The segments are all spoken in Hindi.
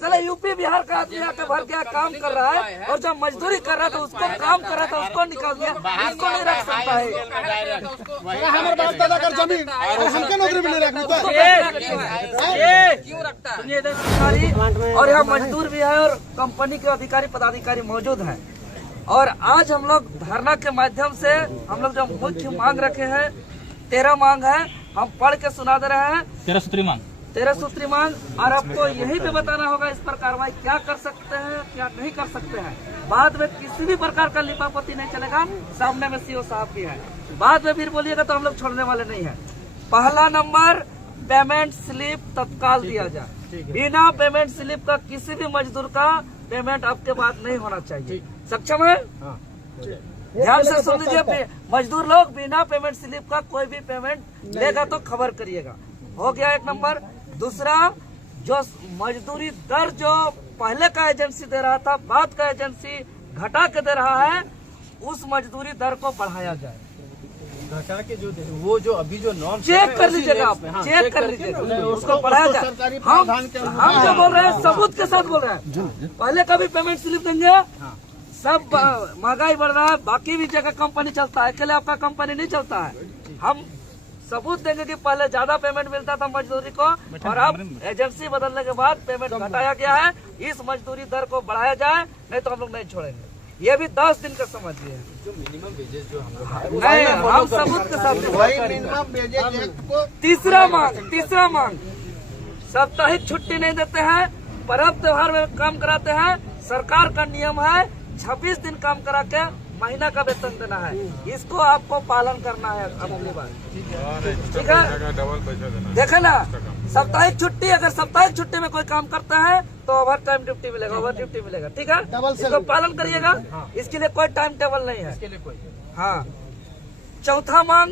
चले यूपी बिहार का आदमी आके भर गया, काम कर रहा है, और जो मजदूरी कर रहा था उसको काम कर रहा था उसको निकाल दिया, इसको नहीं रख सकता है। हमारे बाप दादा का जमीन हमके नौकरी में नहीं रखनी क्यों रखता है? और यहाँ मजदूर भी है और कंपनी के अधिकारी पदाधिकारी मौजूद हैं। और आज हम लोग धरना के माध्यम से हम लोग जो मुख्य मांग रखे हैं 13 मांग है, हम पढ़ के सुना दे रहे हैं। 13 सूत्री मांग, 13 सूत्री मांग, और आपको यही भी बताना होगा इस पर कार्रवाई क्या कर सकते हैं क्या नहीं कर सकते हैं। बाद में किसी भी प्रकार का लिपापोती नहीं चलेगा, सामने में सीओ साहब भी है, बाद में फिर बोलिएगा तो हम लोग छोड़ने वाले नहीं है। पहला नंबर, पेमेंट स्लिप तत्काल दिया जाए। बिना पेमेंट स्लिप का किसी भी मजदूर का पेमेंट आपके बाद नहीं होना चाहिए। सक्षम है? ध्यान से सुन लीजिए, मजदूर लोग बिना पेमेंट स्लिप का कोई भी पेमेंट लेगा तो खबर करिएगा। हो गया एक नंबर। दूसरा, जो मजदूरी दर जो पहले का एजेंसी दे रहा था, बाद का एजेंसी घटा के दे रहा है, उस मजदूरी दर को बढ़ाया जाए। घटा के जो वो जो अभी जो नॉर्म चेक कर लीजिएगा, आप चेक कर लीजिएगा, उसको बढ़ाया जाए। हम जो बोल रहे हैं सबूत के साथ बोल रहे हैं। पहले का भी पेमेंट स्लिप देंगे, सब महंगाई बढ़ रहा है, बाकी भी जगह कंपनी चलता है, अकेले आपका कंपनी नहीं चलता है। हम सबूत देंगे कि पहले ज्यादा पेमेंट मिलता था मजदूरी को, और अब एजेंसी बदलने के बाद पेमेंट घटाया गया है। इस मजदूरी दर को बढ़ाया जाए, नहीं तो हम लोग नहीं छोड़ेंगे। ये भी 10 दिन का समझ लिए जो मिनिमम वेजेस जो हम नहीं, हम सबूत के साथ। तीसरा मांग, साप्ताहिक छुट्टी नहीं देते हैं, पर्व त्योहार में काम कराते हैं। सरकार का नियम है 26 दिन काम करा के महीना का वेतन देना है, इसको आपको पालन करना है अगली बार। ठीक है, देखे ना, साप्ताहिक छुट्टी, अगर साप्ताहिक छुट्टी में कोई काम करता है तो ओवर टाइम ड्यूटी मिलेगा, ओवर ड्यूटी मिलेगा। ठीक है, इसको पालन करिएगा। इसके लिए कोई टाइम टेबल नहीं है, इसके लिए कोई। हाँ, चौथा मांग,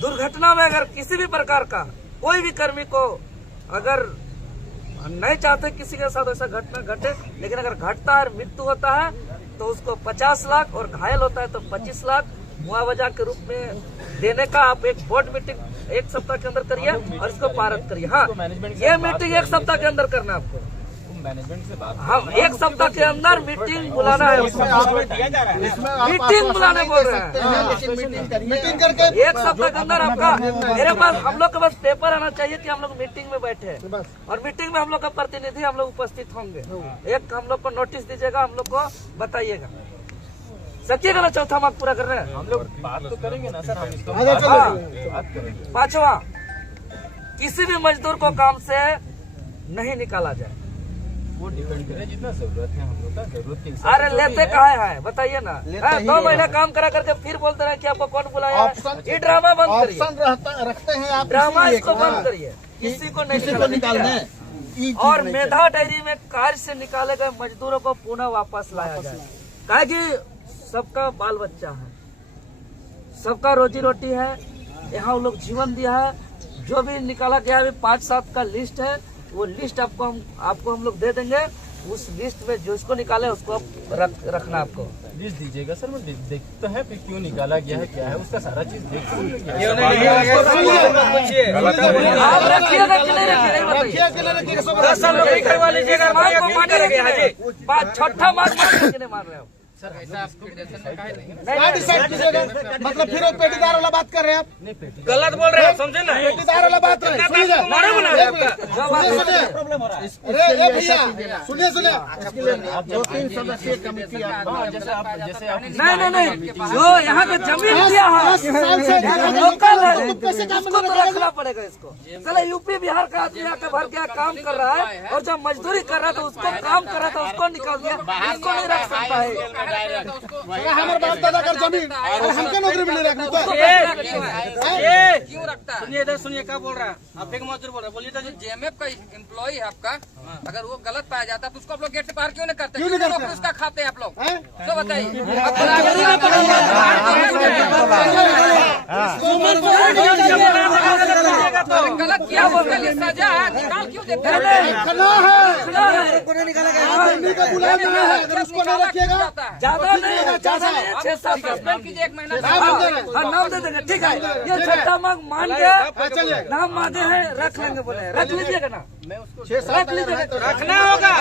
दुर्घटना में अगर किसी भी प्रकार का कोई भी कर्मी को, अगर नहीं चाहते किसी के साथ ऐसा घटना घटे, लेकिन अगर घटता है, मृत्यु होता है, तो उसको 50 लाख, और घायल होता है तो 25 लाख मुआवजा के रूप में देने का आप एक बोर्ड मीटिंग 1 सप्ताह के अंदर करिए और इसको पारित करिए। हाँ, ये मीटिंग 1 सप्ताह के अंदर करना है आपको। मैनेजमेंट से बात, हम 1 सप्ताह के अंदर मीटिंग बुलाना है, मीटिंग बुलाने बोल रहे हैं। मीटिंग करके 1 सप्ताह के अंदर आपका, मेरे पास, हम लोग के पास पेपर आना चाहिए कि हम लोग मीटिंग में बैठे हैं, और मीटिंग में हम लोग का प्रतिनिधि हम लोग उपस्थित होंगे। एक हम लोग को नोटिस दीजिएगा, हम लोग को बताइएगा, सकिएगा ना। चौथा मांग पूरा कर रहे हैं हम लोग, बात तो करेंगे ना सर, हम इसको। पांचवा, किसी भी मजदूर को काम से नहीं निकाला जाए। वो डिपेंड करे जितना जरूरत है हम लोग का, जरूरत के हिसाब। अरे लेते कहाँ है बताइए ना। 2 महीना काम करा करके फिर बोलते रहे कि आपको कौन बुलाया है। ये ड्रामा बंद करिए, रखते हैं आप, ड्रामा इसको बंद करिए, किसी को नहीं निकालना। और मेधा डेयरी में कार्य से निकाले गए मजदूरों को पुनः वापस लाया जाए। कहे कि सबका बाल बच्चा है, सबका रोजी रोटी है, यहाँ लोग जीवन दिया है। जो भी निकाला गया है 5-7 का लिस्ट है, वो लिस्ट आपको हम लोग दे देंगे। उस लिस्ट में जो इसको निकाले उसको रखना आपको लिस्ट दीजिएगा सर। मैं देखता है फिर क्यों निकाला गया है, क्या है उसका सारा चीज देख छठा मार्ग मान रहे हो सर, ऐसा आपको डिसाइड कीजिएगा। मतलब फिर पेटीदार वाला बात कर रहे हैं आप, गलत बोल रहे हैं, समझे ना। पेटीदार वाला बात है, सुनिए आप 2-3 सदस्यीय कमेटी नहीं, जो यहाँ का जमीन दिया है लोकल है, उसको तो रखना पड़ेगा। इसको चले यूपी बिहार का आदमी आके भर गया, काम कर रहा है, और जो मजदूरी कर रहा था उसको, काम कर रहा था उसको निकाल दिया, इसको नहीं रख सकता है। हमारे बाप दादा का जमीन हमके नौकरी में नहीं रखनी क्यों रखता है? सुनिए क्या बोल रहा है, आप एक मजदूर बोल रहे हैं, बोलिए तो। जेएमएफ का एम्प्लॉय है आपका, अगर वो गलत पाया जाता है तो उसको आप लोग गेट से बाहर क्यों नहीं करते? उसका खाते हैं आप लोग, तो बताइए। गलत किया, सजा निकाल क्यों देते हैं? आपको नहीं निकाला गया? दिल्ली का बुलाया नहीं है, अगर उसको नहीं रखिएगा ज्यादा नहीं है, ज्यादा नहीं है, 6-7 सस्पेंड कीजिए 1 महीना। हाँ नाम दे देंगे, ठीक है। ये छठा मांग मान गया, चलिए नाम मांगे हैं, रख लेंगे बोले, रख लीजिएगा ना, 6-7 रख लीजिएगा। रखना होगा,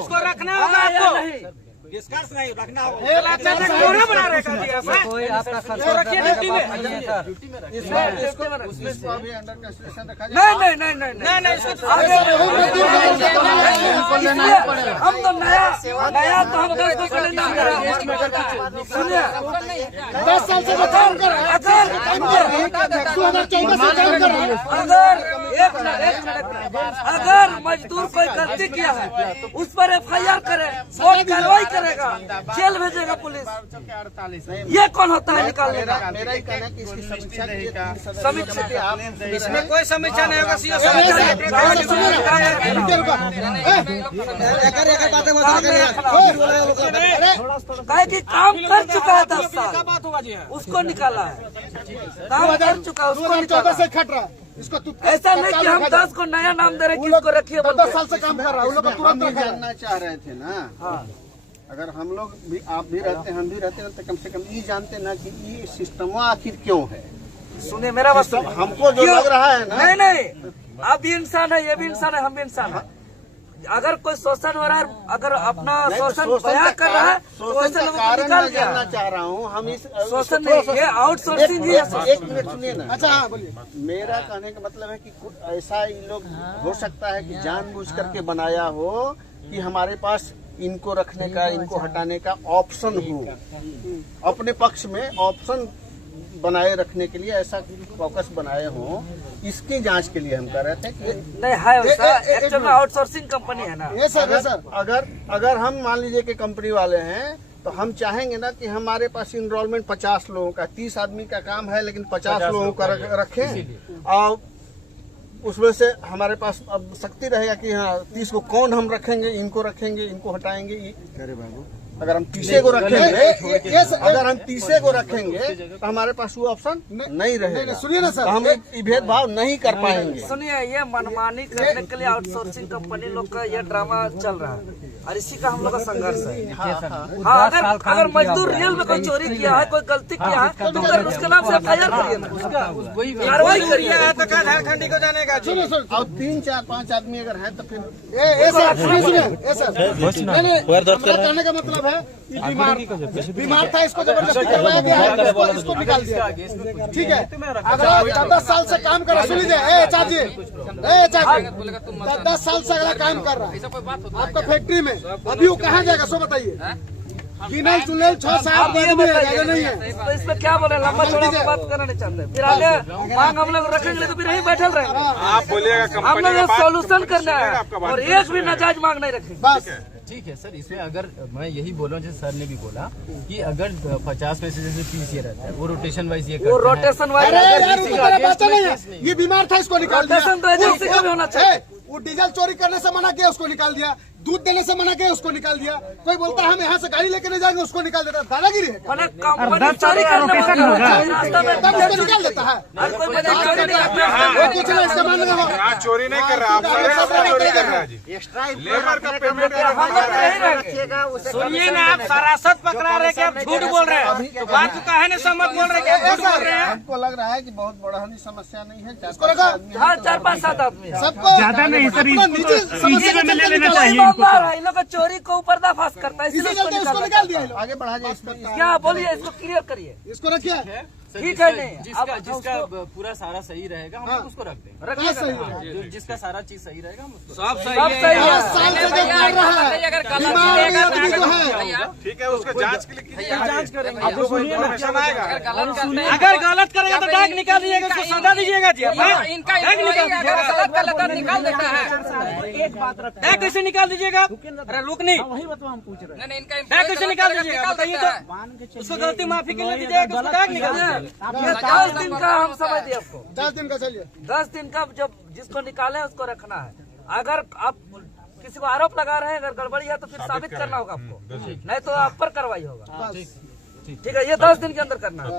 उसको रखना होगा आपको। नहीं डिस्कस नहीं रखना होगा। बना नहीं नहीं नहीं नहीं नहीं, हम तो नया तो हम 10 को कर लेंगे। सुनिए 10 साल से वो काम कर रहा है, 2014 से काम कर रहा है। अगर मजदूर कोई गलती किया है उस पर FIR करे, कोर्ट कार्रवाई करेगा, जेल भेजेगा पुलिस। ये कौन होता है निकालने का? मेरा ही कहना है कि इसकी समीक्षा कीजिए। समीक्षा की आप इसमें कोई समीक्षा नहीं होगा। सीओ कहे कि काम कर चुका है 10 साल, बात होगा जी। उसको निकाला है, काम कर चुका है उसको 2014 निकाला। से खट रहा है इसको। ऐसा नहीं कि हम 10 को नया नाम दे रहे हैं, किसको रखिए 10 साल से काम कर रहा है, उन लोग को तुरंत रखा है। जानना चाह रहे थे ना। हाँ अगर हम लोग भी, आप भी रहते हम भी रहते तो कम से कम ये जानते ना कि ये सिस्टम आखिर क्यों है। सुनिए मेरा बात सुनिए। हमको जो क्यों? लग रहा है ना, नहीं नहीं, आप भी इंसान है, ये भी इंसान है, हम भी इंसान है। अगर कोई शोषण हो रहा है, अगर अपना शोषण बयां कर रहा है तो शोषण ऐसे का लोगों को कारण निकाल मैं जानना दिया। चाह रहा हूँ। हम इस शोषण नहीं, ये आउटसोर्सिंग ही है। एक मिनट सुनिए ना। अच्छा हाँ बोलिए। मेरा कहने का मतलब है कि कुछ ऐसा इन लोग हो सकता है कि जानबूझ करके बनाया हो कि हमारे पास इनको रखने का, इनको हटाने का ऑप्शन हो, अपने पक्ष में ऑप्शन बनाए रखने के लिए ऐसा फोकस बनाए हो। इसकी जांच के लिए हम कर रहे थे कि नहीं है वैसा, एक्चुअल में आउटसोर्सिंग कंपनी है ना। ये सर ये सर अगर हम मान लीजिए कि कंपनी वाले हैं तो हम चाहेंगे ना कि हमारे पास इनरोलमेंट 50 लोगों का, 30 आदमी का काम है लेकिन 50 लोगों का रखें, और उसमें से हमारे पास अब शक्ति रहेगा कि हाँ 30 को कौन हम रखेंगे, इनको रखेंगे, इनको हटाएंगे। अरे बाबू, अगर हम 30 को रखेंगे, अगर हम 30 को रखेंगे तो हमारे पास वो ऑप्शन नहीं रहेगा। सुनिए ना सर, तो हम ये भेदभाव नहीं कर पाएंगे। सुनिए, ये मनमानी करने के लिए आउटसोर्सिंग कंपनी लोग का ये ड्रामा चल रहा है और इसी का हम लोग का संघर्ष है। हाँ, अगर मजदूर रियल में कोई चोरी किया है, कोई गलती किया है तो फिर उसके नाम से FIR करिए ना, कार्रवाई करिए। तो क्या झारखंडी को जानेगा? सुनो सुनो और 3, 4, 5 आदमी अगर हैं तो फिर ये सर सुनिए ये सर, मेरा कहने का मतलब है ये बीमार था, इसको जबरदस्ती करवाया गया है, इसको निकाल दिया। ठीक है, अगर 10 साल से काम कर रहा, सुन लीजिए, ए चाची 10 साल से अगर काम कर रहा है आपका फैक्ट्री में, अभी वो कहाँ जाएगा सो बताइए। गिनल चुनल 6-7 आदमी है, ज्यादा नहीं है। तो इसमें क्या बोले, लंबा चौड़ा हम बात करना नहीं चाहते, फिर आगे मांग हम लोग रखेंगे तो फिर यहीं बैठल रहेंगे। आप बोलिएगा हम लोग सोल्यूशन करना है और एक भी नाजायज मांग नहीं रखेंगे। बस ठीक है सर, इसमें अगर मैं यही बोल रहा हूँ, जैसे सर ने भी बोला कि अगर 50 में से जैसे 30 ये रहता है, वो रोटेशन वाइज ये वो रोटेशन वाइज अरे यार उसको तेरा बात नहीं है, ये बीमार था इसको निकाल दिया। रोटेशन तो एजेंसी का भी होना चाहिए। वो डीजल चोरी करने से मना किया उसको निकाल दिया, दूध देने से मना किया उसको निकाल दिया। कोई बोलता है हम यहाँ से गाड़ी लेके नहीं जाएंगे, उसको निकाल देता है। दादागिरी है, मैंने कंपनी चोरी करने रास्ता में तब उसको निकाल देता है। हर कोई बंदा चोरी नहीं करता। वो कुछ नहीं इसका मानना हो। यहाँ चोरी नहीं कर रहा, आप सारे चोरी कर रहा है जी। लेबर का पेमेंट हम लोग नहीं रहेंगे। सुनिए ना, आप सरासत पकड़ा रहे कि आप झूठ बोल रहे हैं, तो बात को काहे नहीं समझ बोल रहे कि आप झूठ बोल रहे हैं? हमको लग रहा है कि बहुत बड़ा समस्या नहीं है। इसको रखा हाँ 4-5-7 आदमी है। सबको ज्यादा नहीं सर, निजी समस्या में ले लेना चाहिए। ईमानदार है, इन लोग का चोरी को पर्दाफाश करता है, इसी इसलिए चलते इसको निकाल दिया। आगे बढ़ा जाए इसको। क्या बोलिए, इसको क्लियर करिए। इसको रखिए, ठीक है, नहीं जिसका अब जिसका पूरा सारा सही रहेगा हम लोग उसको रख देंगे। रखिए सही ना। है। जो जिसका सारा चीज सही रहेगा हम उसको सब सब सही है। 10 साल से जो कर रहा है, अगर गलत बीमार करेगा आदमी जो तो है, ठीक है, उसको जांच के लिए कीजिए, जांच करेंगे। आपको कोई इन्फॉर्मेशन आएगा। अगर गलत करेगा तो डाक निकाल दीजिएगा, उसको सजा दीजिएगा जी। इनका निकाल देता है, डाक कैसे निकाल दीजिएगा? अरे रुक नहीं, डाक कैसे निकाल दीजिएगा बताइए तो। उसको गलती माफी के लिए दीजिएगा, उसको डाक निकाल दीजिएगा। 10 दिन का हम समझ दिए आपको। 10 दिन का चलिए। 10 दिन का जब जिसको निकाले उसको रखना है। अगर आप किसी को आरोप लगा रहे हैं, अगर गड़बड़ी है तो फिर साबित करना होगा आपको, नहीं तो आप पर कार्रवाई होगा। ठीक है, ये 10 दिन के अंदर करना है।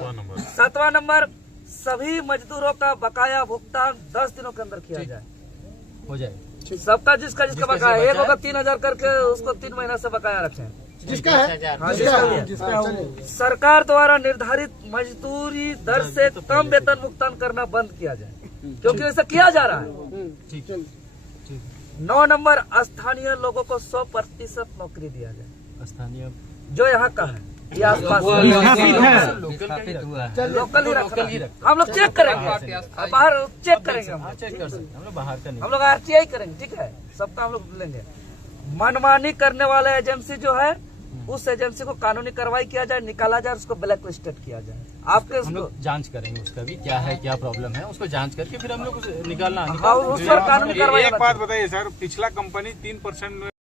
7वां नंबर, सभी मजदूरों का बकाया भुगतान 10 दिनों के अंदर किया जाए। हो जाए। सबका जिसका बकाया है, एक होगा 3,000 करके उसको 3 महीना से बकाया रखे। जिसका है जिसका सरकार द्वारा निर्धारित मजदूरी दर से कम वेतन भुगतान करना बंद किया जाए, क्योंकि ऐसा किया जा रहा है। 9 नंबर, स्थानीय लोगों को 100% नौकरी दिया जाए, स्थानीय जो यहाँ का है, ये आसपास लोकल ही रखना। हम लोग चेक करेंगे, बाहर चेक करेंगे, चेक कर सकते हैं हम लोग, बाहर का नहीं। हम लोग RTI करेंगे, ठीक है, सबका हम लोग लेंगे। मनमानी करने वाले एजेंसी जो है, उस एजेंसी को कानूनी कार्रवाई किया जाए, निकाला जाए, उसको ब्लैक लिस्टेड किया जाए। आपके हम लोग जांच करेंगे उसका भी, क्या है क्या प्रॉब्लम है, उसको जांच करके फिर हम लोग उसे निकालना उस पर कानूनी कार्रवाई। एक बात बताइए सर, पिछला कंपनी 3%